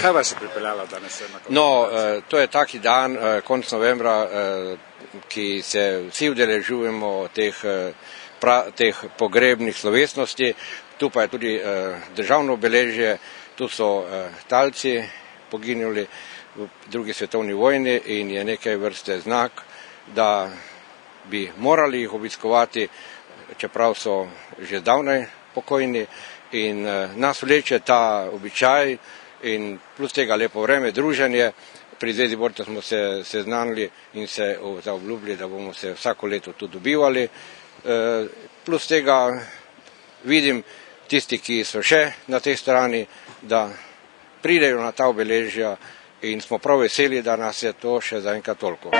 Kaj vas je pripeljalo danes na konec? No, to je taki dan, konec novembra, ki se vsi udeležujemo teh pogrebnih slovesnosti. Tu pa je tudi državno obeležje, tu so talci poginuli v drugi svetovni vojni in je nekaj vrste znak, da bi morali jih obiskovati, čeprav so že zdavnaj pokojni, in nas vleče ta običaj in plus tega lepo vreme, druženje. Pri Zvezi borcev smo se seznanili in se zaobljubili, da bomo se vsako leto tu dobivali. Plus tega vidim tisti, ki so še na tej strani, da pridejo na ta obeležja in smo prav veseli, da nas je to še zaenkrat toliko.